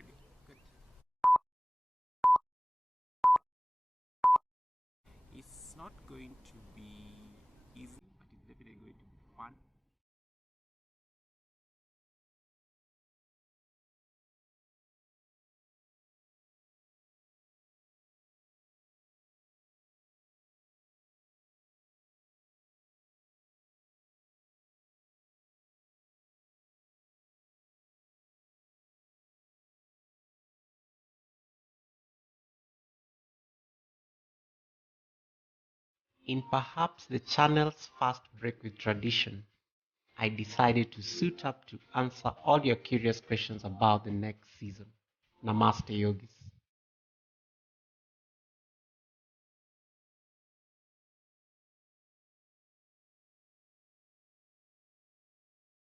ready. Good. It's not going to be easy, but it's definitely going to be fun. In perhaps the channel's first break with tradition, I decided to suit up to answer all your curious questions about the next season. Namaste, yogis.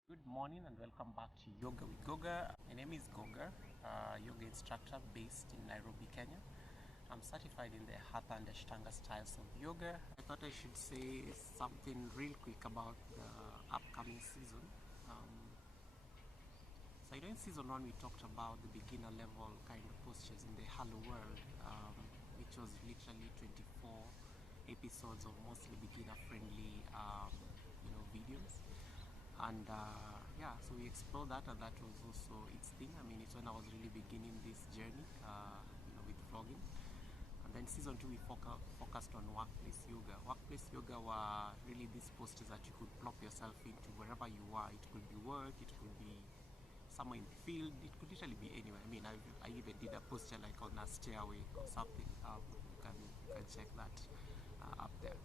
Good morning and welcome back to Yoga with Goga. My name is Goga, yoga instructor based in Nairobi, Kenya. I'm certified in the Hatha and Ashtanga styles of yoga. I thought I should say something real quick about the upcoming season. So I know in season 1 we talked about the beginner level kind of postures in the Hello World, which was literally 24 episodes of mostly beginner friendly videos. And yeah, so we explored that, and that was also its thing. I mean, it's when I was really beginning this journey with vlogging. And then season 2 we focused on workplace yoga. Workplace yoga were really these postures that you could plop yourself into wherever you are. It could be work, it could be somewhere in the field, it could literally be anywhere. I mean, I even did a posture like on a stairway or something. You can check that up there.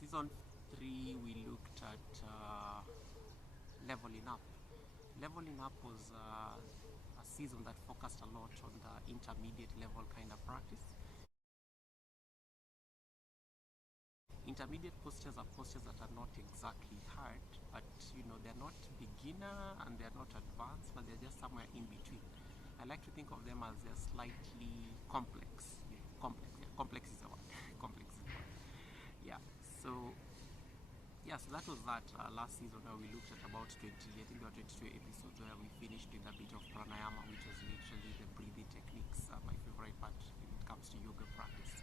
Season 3 we looked at leveling up. Leveling up was a season that focused a lot on the intermediate level kind of practice. Intermediate postures are postures that are not exactly hard, but they're not beginner and they're not advanced, but they're just somewhere in between. I like to think of them as they're slightly complex. Complex is the word. Complex is the word. Yeah. So that was that last season where we looked at about 20, I think there were 22 episodes where we finished with a bit of pranayama, which was literally the breathing techniques, my favorite part when it comes to yoga practice.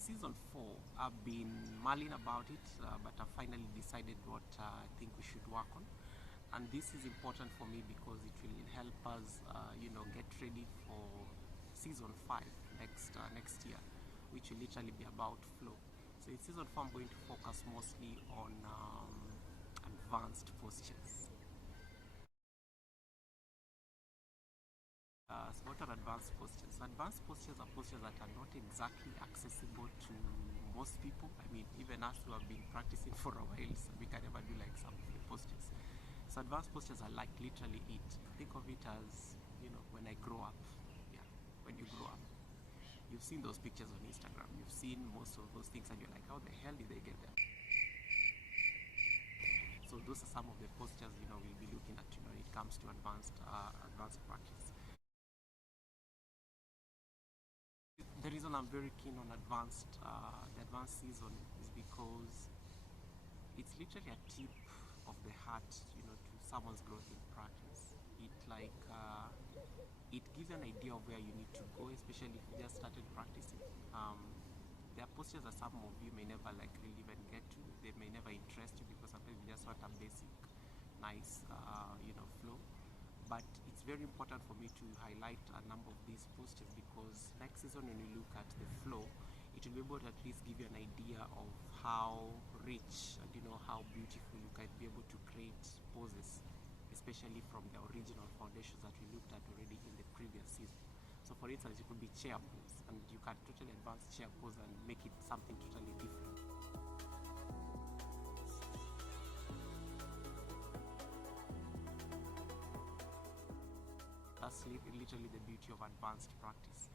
Season 4, I've been mulling about it, but I finally decided what I think we should work on. And this is important for me because it will help us, get ready for season 5 next year, which will literally be about flow. So in season 4, I'm going to focus mostly on advanced postures. So what are advanced postures? Advanced postures are postures that are not exactly accessible to most people. I mean, even us who have been practicing for a while, so we can never do like some of the postures. So advanced postures are like literally it. Think of it as, when I grow up. Yeah, when you grow up. You've seen those pictures on Instagram. You've seen most of those things and you're like, how the hell did they get there? So those are some of the postures, we'll be looking at, when it comes to advanced practice. The reason I'm very keen on the advanced season is because it's literally a tip of the heart, to someone's growth in practice. It gives an idea of where you need to go, especially if you just started practicing. There are postures that some of you may never really even get to. They may never interest you because sometimes you just want a basic, nice, flow. But it's very important for me to highlight a number of these postures because next season when you look at the flow, it will be able to at least give you an idea of how rich and how beautiful you can be able to create poses, especially from the original foundations that we looked at already in the previous season. So for instance, it could be chair pose, and you can totally advance chair pose and make it something totally different. That's literally the beauty of advanced practice.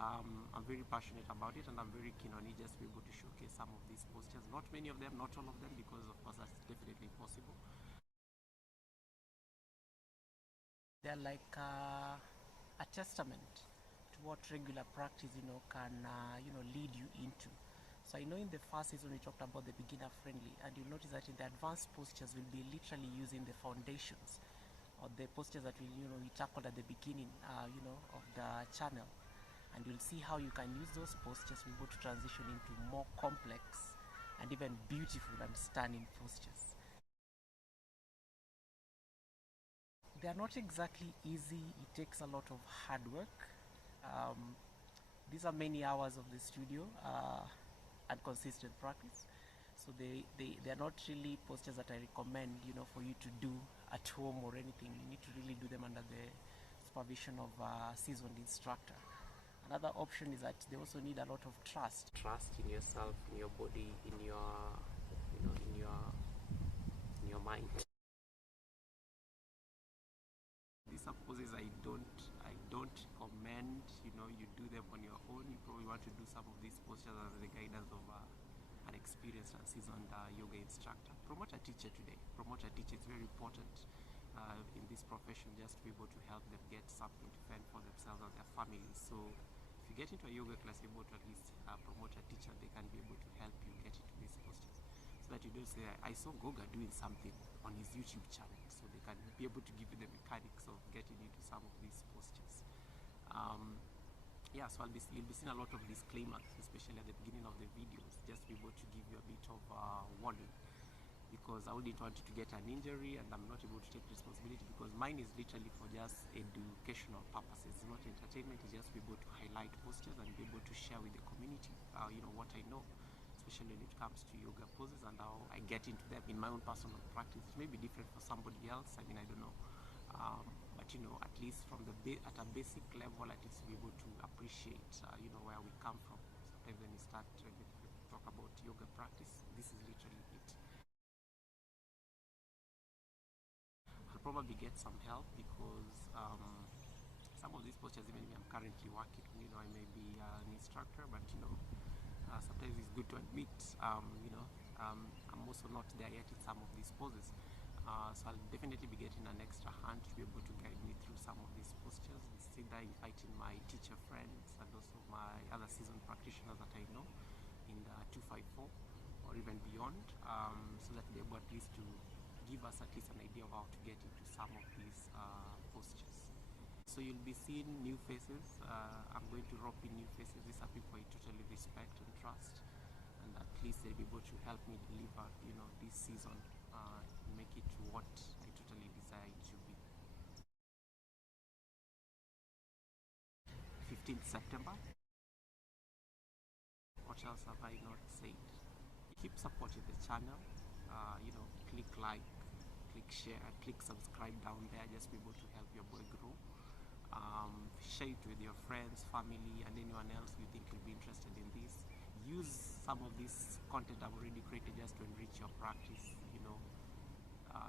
I'm very passionate about it and I'm very keen on it, just to be able to showcase some of these postures. Not many of them, not all of them, because of course that's definitely possible. They're like a testament to what regular practice can lead you into. So I know in the first season we talked about the beginner friendly, and you'll notice that in the advanced postures we'll be literally using the foundations or the postures that we tackled at the beginning of the channel, and you'll see how you can use those postures to be able to transition into more complex and even beautiful and stunning postures. They are not exactly easy. It takes a lot of hard work. These are many hours of the studio and consistent practice. So they're not really postures that I recommend, for you to do at home or anything. You need to really do them under the supervision of a seasoned instructor. Another option is that they also need a lot of trust. Trust in yourself, in your body, in your mind. These are poses I don't recommend. You do them on your own. You probably want to do some of these postures under the guidance of an experienced and seasoned yoga instructor. Promote a teacher today. Promote a teacher. It's very important in this profession, just to be able to help them get something to fend for themselves and their families. So if you get into a yoga class, you're able to at least promote a teacher. They can be able to help you get into these postures, so that you don't say, I saw Goga doing something on his YouTube channel. So they can be able to give you the mechanics of getting into some of these postures. So you'll be seeing a lot of disclaimers, especially at the beginning of the videos, just to be able to give you a bit of warning, because I wouldn't want you to get an injury, and I'm not able to take responsibility, because mine is literally for just educational purposes. It's not entertainment. It's just to be able to highlight postures and be able to share with the community what I know, especially when it comes to yoga poses and how I get into them in my own personal practice. It may be different for somebody else. I don't know. But at least from at a basic level, at least to be able to appreciate where we come from. Sometimes when we talk about yoga practice, this is literally it. I'll probably get some help, because some of these postures, even if I'm currently working, I may be an instructor, but sometimes it's good to admit, I'm also not there yet in some of these poses. So I'll definitely be getting an extra hand to be able to guide me through some of these postures. It's either inviting my teacher friends and also my other seasoned practitioners that I know in the 254 or even beyond, so that they're able at least to give us at least an idea of how to get into some of these postures. So you'll be seeing new faces. I'm going to rope in new faces. These are people I totally respect and trust, and at least they'll be able to help me deliver, this season, make it what I totally desire it to be. 15th September. What else have I not said? Keep supporting the channel. Click like, click share, click subscribe down there. Just be able to help your boy grow. Share it with your friends, family, and anyone else you think will be interested in this. Use some of this content I've already created just to enrich your practice.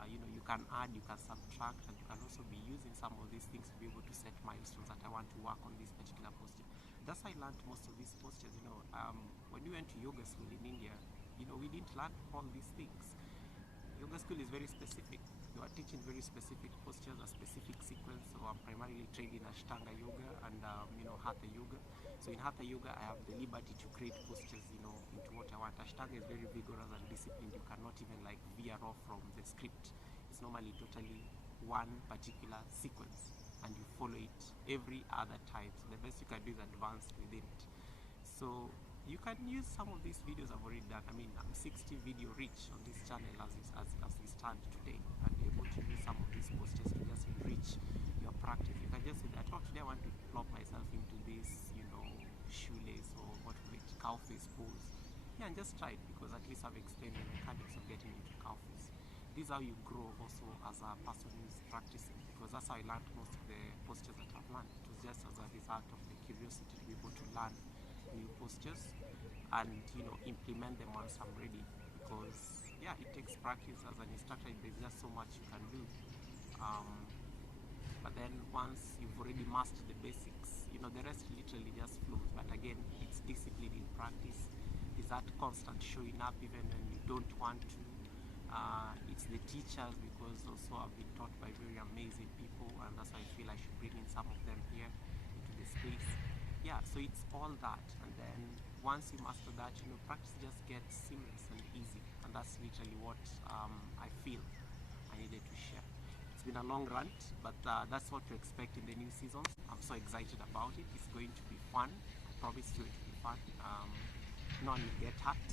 You can add, you can subtract, and you can also be using some of these things to be able to set milestones that I want to work on this particular posture. That's how I learned most of these postures. When we went to yoga school in India, we didn't learn all these things. Yoga school is very specific. You are teaching very specific postures, a specific sequence. So I'm primarily trained in Ashtanga yoga and Hatha yoga. So in Hatha yoga, I have the liberty to create postures, into what I want. Ashtanga is very vigorous and disciplined. You cannot even veer off from the script. It's normally totally one particular sequence, and you follow it every other time. So the best you can do is advance within it. So you can use some of these videos I've already done. I'm 60 video rich on this channel as we stand today, and be able to use some of these postures to just enrich your practice. You can just say that, today I want to plop myself into this, shoelace or what we cow face pose. And just try it, because at least I've explained the mechanics of getting into cow face. This is how you grow also as a person who's practicing, because that's how I learned most of the postures that I've learned. It was just as a result of the curiosity to be able to learn new postures and implement them once I'm ready, because it takes practice. As an instructor, there's just so much you can do, but then once you've already mastered the basics, the rest literally just flows. But again, it's discipline in practice. It's that constant showing up even when you don't want to. It's the teachers, because also I've been taught by very amazing people, and that's why I feel I should bring in some of them here into the space. So it's all that, and then once you master that, practice just gets seamless and easy, and that's literally what I feel I needed to share. It's been a long rant, but that's what to expect in the new seasons. I'm so excited about it. It's going to be fun. I promise you it will be fun. No one will get hurt.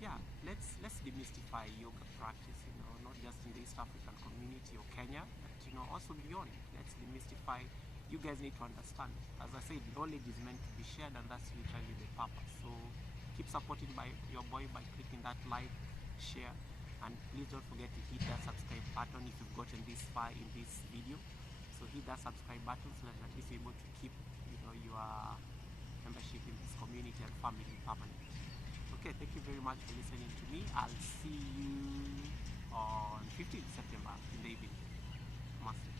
Yeah, let's demystify yoga practice, not just in the East African community or Kenya, but also beyond. Let's demystify. You guys need to understand. As I said, knowledge is meant to be shared, and that's literally the purpose. So keep supporting by your boy by clicking that like, share, and please don't forget to hit that subscribe button if you've gotten this far in this video. So hit that subscribe button so that at least you're able to keep your membership in this community and family permanent. Okay, thank you very much for listening to me. I'll see you on 15th September in the evening. Namaste.